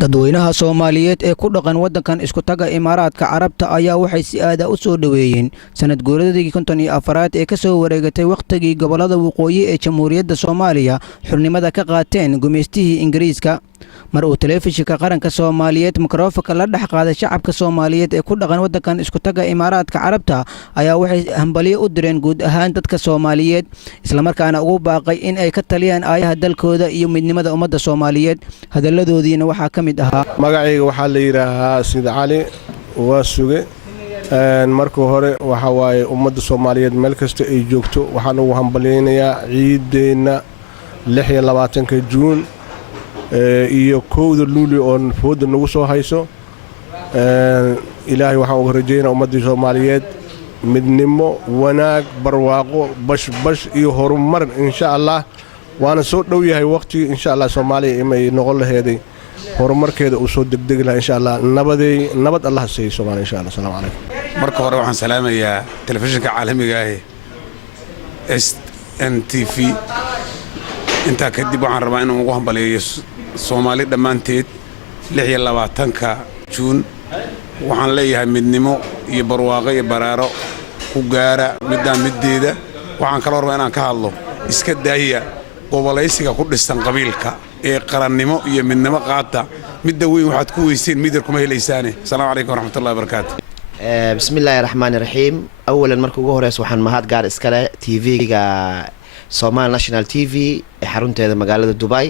dadweynaha Soomaaliyeed ee ku dhaqan wadankan isku taga Imaaraadka Carabta ayaa waxay si aad ah u soo dhaweeyeen sanad guuradii 54 ee ka soo wareegatay waqtigii gobolada waqooyi ee Jamhuuriyadda Soomaaliya xurnimada ka qaateen gumeystihii Ingiriiska. mar uu telefishinka qaranka Soomaaliyeed mikrofoonka la dhex qaaday shacabka Soomaaliyeed ee ku dhaqan wadankan isku taga Imaaraadka Carabta ayaa waxay hambaliyo u direen guud ahaan dadka Soomaaliyeed isla markaana ugu baaqay in ay ka taliyaan aayaha dalkooda iyo midnimada ummadda Soomaaliyeed. hadaladoodiina waxaa ka mid ahaa magacayga waxaa la yiraahdaa Sid Cali waa suge marka hore waxa waaye ummadda Soomaaliyeed meel kasta ay joogto waxaan ugu hambaleynayaa ciideena 26 Juun iyo 1 Luulyo oo fooda nagu soo hayso. ilaahay waxaan ugu rajaynayaa ummadda Soomaaliyeed midnimo wanaag barwaaqo bash iyo horumar insha Allah waana soo dhow yahay waqti insha Allah Soomaaliya inay noqon laheeday horumarkeeda uu soo degdeg lahaa insha Allah nabad Allah siiyo Soomaaliya insha Allah. Assalaamu calaykum. marka hore waxaan salaamayaa telefishinka caalamiga ah SNTV inta kadib waxaan rabaa inaan ugu hambaleeyo Soomaali dhamaanteed 26 Juun waxaan leeyahay midnimo iyo barwaaqo iyo baraaro ku gaara mideeda. waxaan kala rabaa inaan ka hadlo iska daaya gobolaysiga ku dhisan qabiilka ee qarannimo iyo midnimo qaata midda weyn waxaad ku weyseen midar kuma helaysaan. Assalaamu calaykum waraxmatullaahi wabarakaatuh. bismillaahi raxmaani raxiim. awalan marka ugu horeysa waxaan mahad gaar iska leh TV-ga Somali National TV ee xarunteeda magaalada Dubai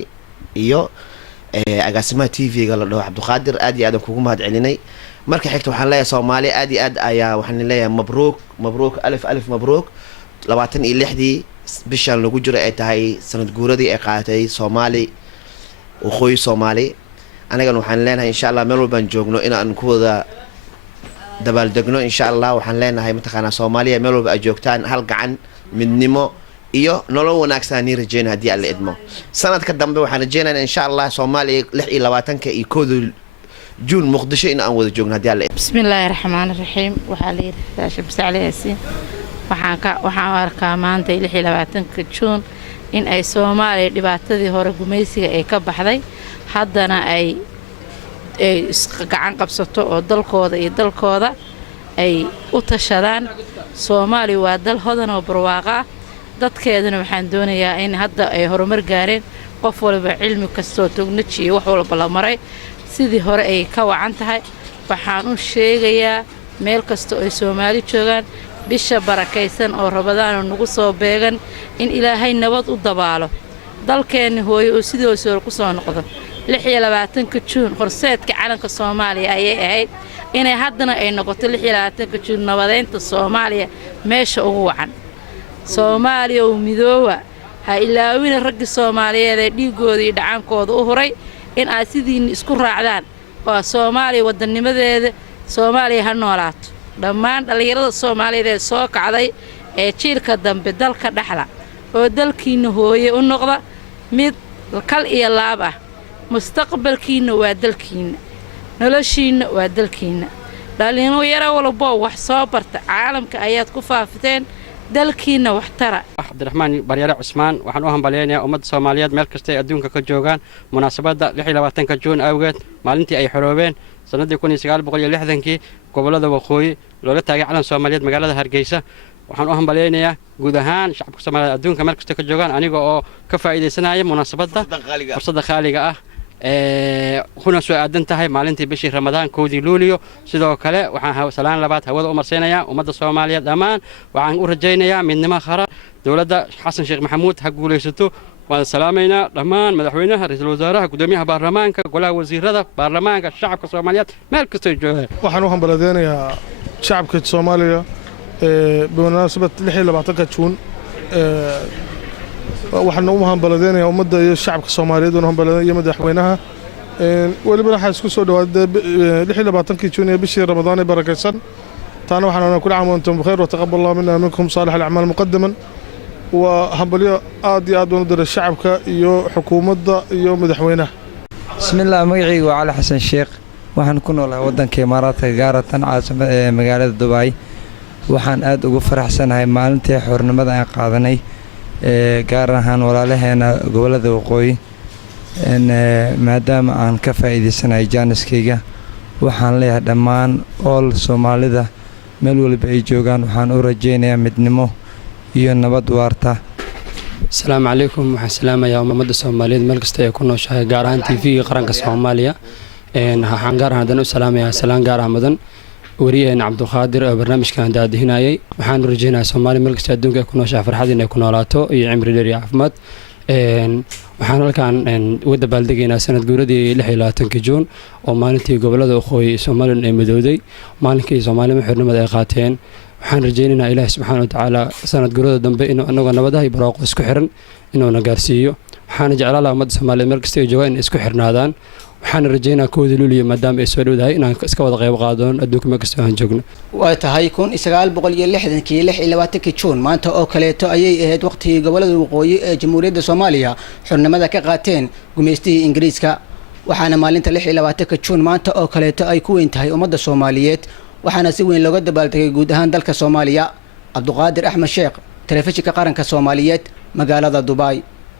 iyo agaasimaha TV-ga la dhaho Cabduqaadir aad iyo aad kugu mahad celinay. marka xigta waxaan leeyahay Soomaali aad iyo aad ayaa waxaan leeyahay mabruuk alif mabruuk 26 bishan lagu jiro ay tahay sanad guuradii ay qaatay Soomaali waqooyi Soomaali. anagana waxaan leenahay insha Allah meel walba joogno in aan ku wada dabaaldegno insha Allah. waxaan leenahay mataqaana Soomaaliya meel walba ay joogtaan hal gacan midnimo iyo nolol wanaagsan rajayn hadii alla idmo. sanadka dambe waxaan rajaynaynaa insha Allah Soomaaliya 26 iyo 1 Juun Muqdisho in aan wada joogno hadii alla. bismillaahir rahmaanir rahiim. waxaa la yiraahdaa Shamsi Cali Yaasiin. waxaan arkaa maanta 26 Juun in ay Soomaaliya dhibaatadii hore gumeysiga ay ka baxday haddana ay gacan qabsato oo dalkooda ay u tashadaan. Soomaaliya waa dal hodan oo barwaaqo dadkeeduna waxaan doonayaa in hadda ay horumar gaareen qof walba cilmi kastoo tognaji iyo wax walba la maray sidii hore ay ka wacan tahay. waxaan u sheegayaa meel kasto ay Soomaali joogaan bisha barakaysan oo Ramadaan nagu soo beegan in Ilaahay nabad u dabaalo dalkeena hooyo oo sidoo soo ku soo noqdo. 26 Juun horseedka calanka Soomaaliya ayay ahayd inay haddana ay noqoto 26 Juun nabadeynta Soomaaliya meesha ugu wacan. Soomaaliya oo midooba ha ilaawina ragga Soomaaliyeed ee dhigooda iyo dhacaankooda u horay in ay sidiin isku raacdaan oo Soomaaliya wadanimadeeda Soomaaliya ha noolaato. dhammaan dhalinyarada Soomaaliyeed ee soo kacday ee jiilka dambe dalka dhaxla oo dalkiina hooye u noqda mid kal iyo laab ah. mustaqbalkiina waa dalkiina noloshiina waa dalkiina. dhalinyaro walba wax soo barta caalamka ayaad ku faafiteen dalkiina wax tara. Cabdiraxmaan Baryare Cusmaan waxaan u hambaleynayaa ummadda Soomaaliyeed meel kasta ay adduunka ka joogaan munaasabadda 26 Juun awgeed maalintii ay xoroobeen sanadii 1960 gobolada waqooyi looga taagay calan Soomaaliyeed magaalada Hargeysa. waxaan u hambaleynayaa guud ahaan shacabka Soomaaliyeed adduunka meel kasta ka joogaan aniga oo ka faa'iideysanaya munaasabadda fursada qaaliga ah kuna soo aadan tahay maalintii bishii Ramadaan 1 Luulyo. sidoo kale waxaan salaan labaad hawada u marsiinayaa ummadda Soomaaliyeed dhammaan. waxaan u rajaynayaa midnimo qaran dawladda Xasan Sheekh Maxamuud ha guuleysato. waan salaameynaa dhammaan madaxweynaha ra'iisul wasaaraha gudoomiyaha baarlamaanka golaha wasiirada baarlamaanka shacabka Soomaaliyeed meel kasta ay joogaan. waxaan u hambaleynayaa shacabka Soomaaliya بمناسبة 26 Juun waxaan u hambaleynayaa ummadda iyo shacabka Soomaaliyeed oo hambaleynayaa madaxweynaha waliba waxa isku soo dhawaaday 26 Juun ee bishii Ramadaan ee barakaysan. taana waxaan ku caawantaa bixir wa taqabbal minna minkum salih al-a'mal muqaddaman wa hambalyo aad iyo aad u diray shacabka iyo xukuumadda iyo madaxweynaha. bismillaah magacaygu waa Cali Xasan Sheekh waxaan ku noolahay wadanka Imaaraadka gaaratan caasimada ee magaalada Dubai. waxaan aad ugu faraxsanahay maalintii xornimada aan qaadanay gaar ahaan walaalaheena gobolada waqooyi maadaama aan ka faa'iidaysanayo jaaniskayga waxaan leeyahay dhammaan ool soomaalida meel waliba ay joogaan waxaan u rajaynayaa midnimo iyo nabad waarta. asalaamu calaykum. waxaan salaamayaa ummadda soomaaliyeed meel kasta ay ku nooshahay gaar ahaan tv-ga qaranka soomaaliya. waxaan gaar ahaan haddana u salaamayaa salaan gaar ah mudan wariyaheena cabdulqaadir oo barnaamijkan daadihinayay. waxaan u rajaynayaa soomaaliya meel kasta adduunka ay ku nooshahay farxad inay ku noolaato iyo cimri dheer iyo caafimaad. waxaan halkaan uga dabaaldegaynaa sanad guuradii 26 juun oo maalintii gobolada waqooyi Soomaaliland ay midowday, maalinkii Soomaaliya xornimada ay qaateen. waxaan rajaynaynaa Ilaahay subxaanahu wa tacaala sanad guurada dambe inuu anagoo nabadaha iyo barwaaqo isku xiran inuu na gaarsiiyo. waxaan jeclaan lahaa ummadda Soomaaliyeed meel kasta ay joogaan in isku xirnaadaan. waxaan rajaynaa koodii luuliya maadaama ay soo dhowdahay inaan iska wada qayb qaadano adduunka meel kasta aan joogno. way tahay 1960 juun maanta oo kaleeto ayay ahayd waqtigii gobolada waqooyi ee jamhuuriyadda Soomaaliya xornimada ka qaateen gumeystihii Ingiriiska. waxaana maalinta 26 juun maanta oo kaleeto ay ku weyn tahay ummadda Soomaaliyeed waxaana si weyn looga dabaaldegay guud ahaan dalka Soomaaliya. Cabduqaadir Axmed Sheekh, telefishinka qaranka Soomaaliyeed, magaalada Dubai.